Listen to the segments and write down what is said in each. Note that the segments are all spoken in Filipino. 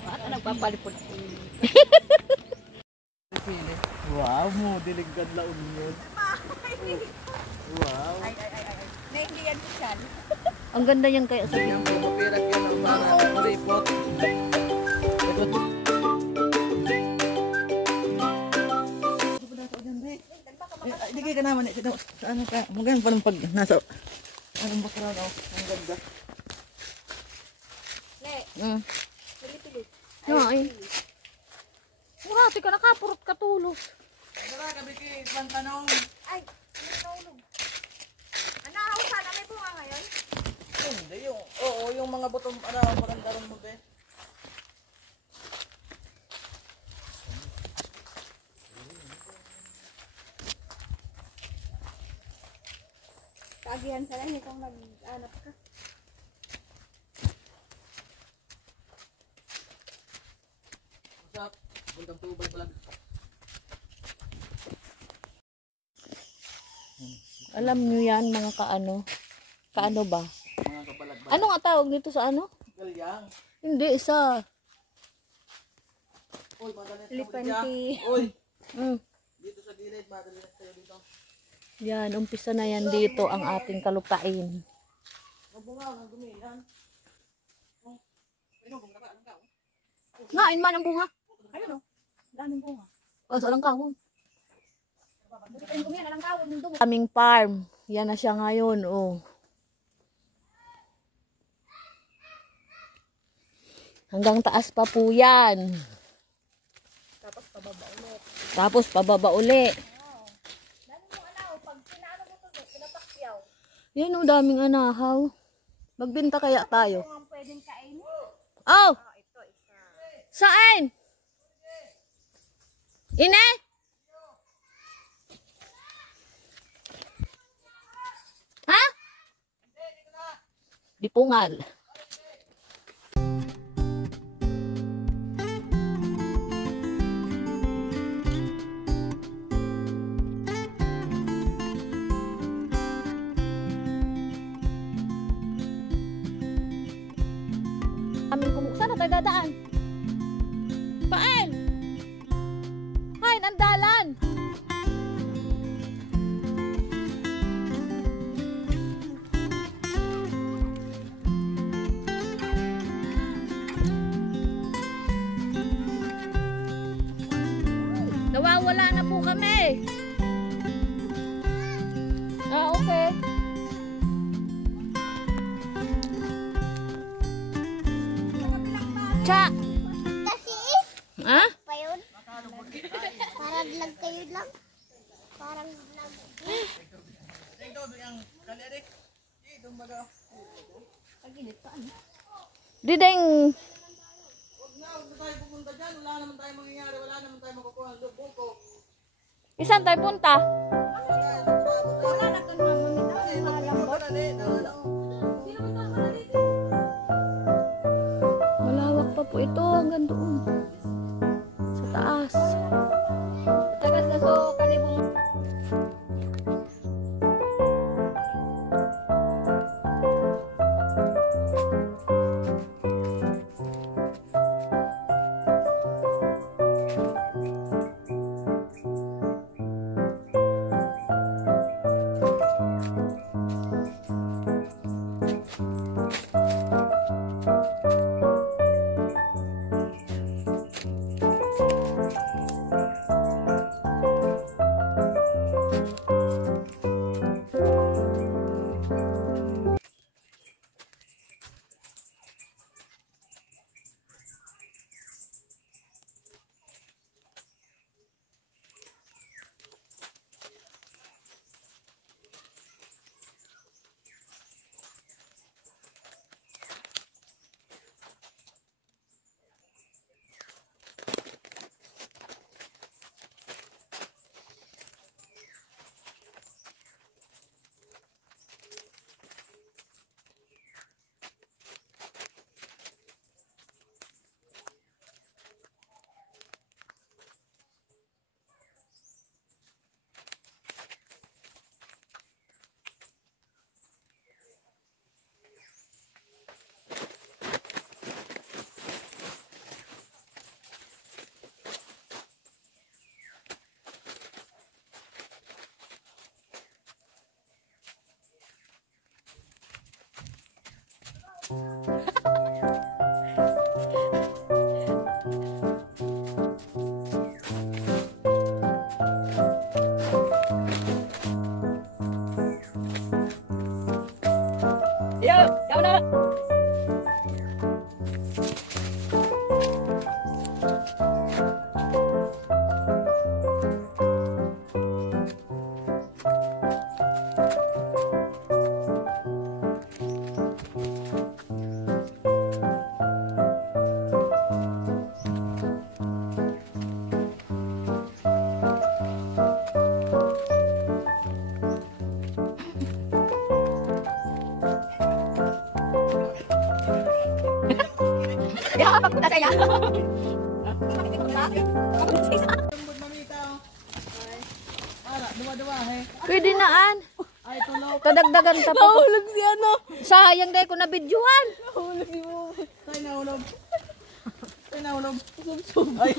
Bakit nagpapalipod? Wow mo, diligad laon yun. Wow. Ay. Naindiyan ko siya. Ang ganda yan kaya sa Yung papirak yan ang mga maripot. Hindi ka naman eh. Ano ka? Maganda pa ng pag nasa... Anong background ako? Ang ganda. Pili-pili. Ay. Murati ka nakapurot katulog. Tara, kabiki, pantanong. Ay, natulog. Ano, sana may bunga ngayon? Hindi yung... Oo, yung mga bottom... Ano, parandaron mo be. Kagihan sana niyo kung nag-anak ka. Usap, puntang tubal pa lang. Alam nyo yan mga kaano. Kaano ba? Mga kapalag-balag. Ano nga tawag dito sa ano? Galyang. Hindi, isa. Uy, madalit na Lipanti. Uy, dito sa gilid, madalit tayo dito. Yan, umpisa na yan dito ang ating kalupain. Mabunga, ang dumi, yan. Ano, bunga pa, anong kao? Ngain man ang bunga. Ayun o. Daming bunga. O, saan ang kahon? Ayun kumihan na lang kawon ng dugo. Aming farm. Yan na siya ngayon, oh. Hanggang taas pa po yan. Tapos pababa ulit. Tapos pababa uli. Dami mo anaw. Pag sinaano mo ito, pinatakyaw. Yan oh, daming anahaw. Magbenta kaya tayo. Kung ang pwedeng kainin. Oh! Ito, isa. Saan? Ine? Ha? Dipungal. Saan na tayo dadaan? Paan? Hay, nandalan! Nawawala na po kami. Ah, okay. Cha. Kasi Ha? pa yun? Parang vlog kayo lang. Parang vlog. Ito, yung kalirik. Ito, baga. Pagilid pa ano? Dideng. Huwag na tayo pupunta dyan. Wala naman tayo mangyayari. Wala naman tayo makukuha ng lubong ko. Isan tayo punta? Wala na ito naman nito. Mga lambot. Malawak pa po ito hanggang doon. Sa taas. Tagas na so, kalibong. Yo, kau na. Ya, pagpunta sa iya. Lambot mamita. Para, duwa-duwa he. Pwede naan. Ay, tulog. Kadagdagan ta pa. Nahulog si ano. Sayang dahil ko na bidyuhan. Ay, nahulog. Ay, nahulog. Ay.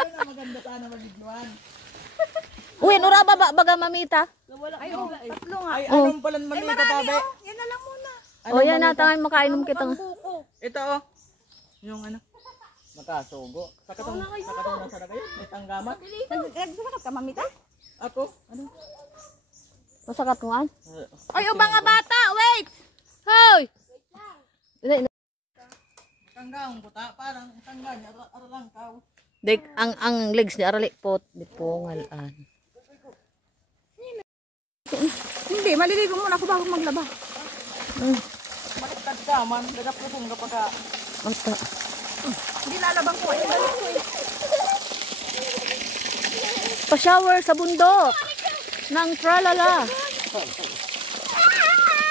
Ay, na maganda sana magigluan. Uy, nura ba baga mamita? Ay, tatlo nga. Ay, anong palang mamita tabi? Yan na lang muna. O yan na, tangay makainom kita nga. Ito oh. Yung ano. Makasugo. Sakatong na sa lagay. May tanggamat. Nagsasakat ka, mamita? Ako? Ano? Masakat mo an? Ay, o mga bata, wait! Hoy! Tanggang buta. Parang tangga niya. Aralang kao. Dek, ang legs ni Aralik po. Di po ngalan. Hindi, maliligo muna ako bago maglaba. Makitad ka man. Dagap ko kung kapag ka. Anta. Hindi lalabang ko. Ay, balik ko eh. Pa-shower sa bundok. Nang tralala.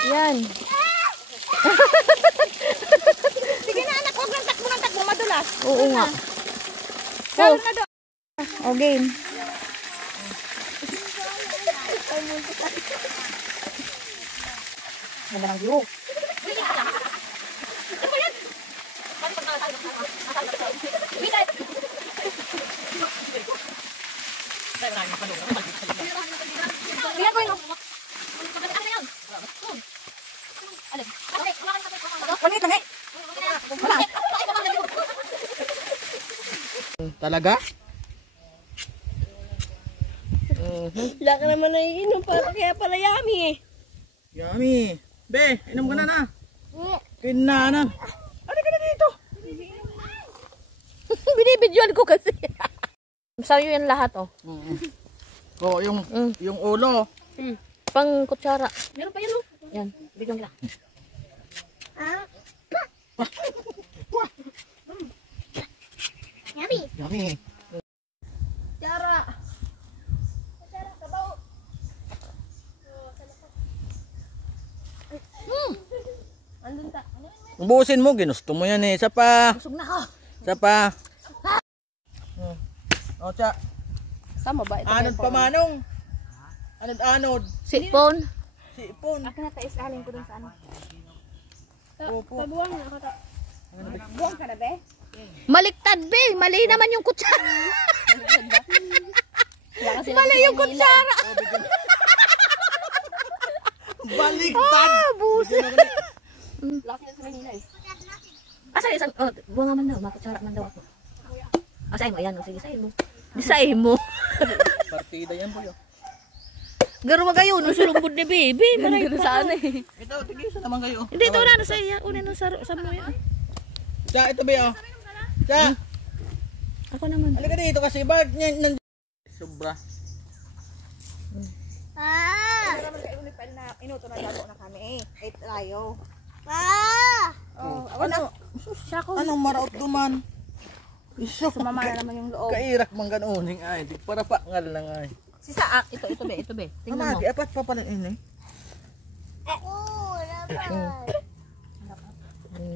Yan. Sige na anak, huwag lang takbo, madulas. Oo nga. Kalo na doon. O game. Ganda ng view. Talaga? Wala ka naman naiinom para kaya pala yummy eh. Yummy. Be, inom ka na na. Kinanan. Ano ka na dito? Binibidyoan ko kasi. Sa'yo yan lahat, oh. Oh, yung ulo. Pang kutsara. Meron pa yan, oh. Yan. Bigyan kita. Yummy. Yummy. Tiara. Andun ta. Ubusin mo, ginusto mo yan eh. Isa pa. Busog na ako. Isa pa. O, tsa. Tama ba? Ito Anod pa manong. Anod. Sipon. Sipon. Akin na tais alin ko dun sa ano. Opo. Buwang na ako ta. Buwang ka na be? Maliktad, be. Mali naman yung kutsara. Mali yung kutsara. Baliktad. Buset. Laki na sa Manila eh. Asa isang, oh, buwan naman daw. Makutsara man daw ako. Asahin mo, ayan. Sige, sahin mo. Sahin mo. Partida yan po yun. Garo ba kayo? Nusulubod ni baby. Maray pa saan eh. Ito, tigisa naman kayo. Hindi, ito na. Sa iya. Unin ng sa mo yan. Tsa, ito ba yun? Tsa. Ako naman. Halika dito kasi. Bakit yan? Sobra. Inuto na lalo na kami. Ay, tayo. Oh, ano? Anong maraot duman? Iso. Sumama na naman yung loob. Kairak mang ganuning ay. Di para pa ngal lang ay. Si Saak. Ito be. Tingnan mo. Amagi, apat pa pala yun eh.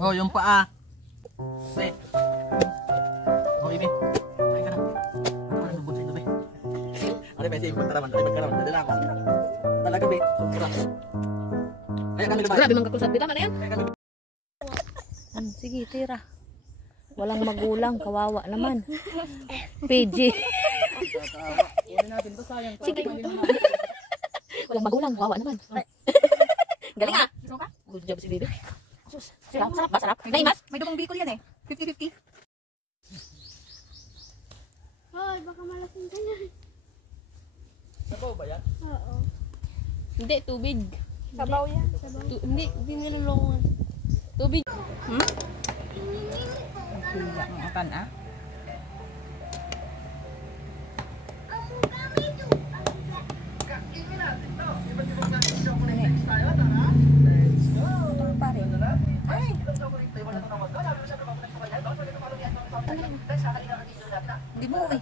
Oh, yung paa. Be. Oh, ibi. Ay ka na. Ano nubot sa ito, be? Ano ba yung pagkaraman? Dadala ako. Talaga, be. Sobra. Kaya kami lumaki. Grabe mang kakusap. Di tama na yan. Kaya kami. Sige, tira. Walang magulang. Kawawa naman. PG. Kunin natin to, sayang. Sige. Walang magulang. Kawawa naman. Galing ah. Good job si baby. Sus. Sarap, sarap ba? Sarap. Naimas? May dumang bicol yan eh. 50-50. Hoy, baka malasing ka yan. Sabaw ba yan? Oo. Hindi, tubig. Sabaw yan. Hindi nilolongan. Tubig. Kuya, ang akan ah. Hindi mo eh.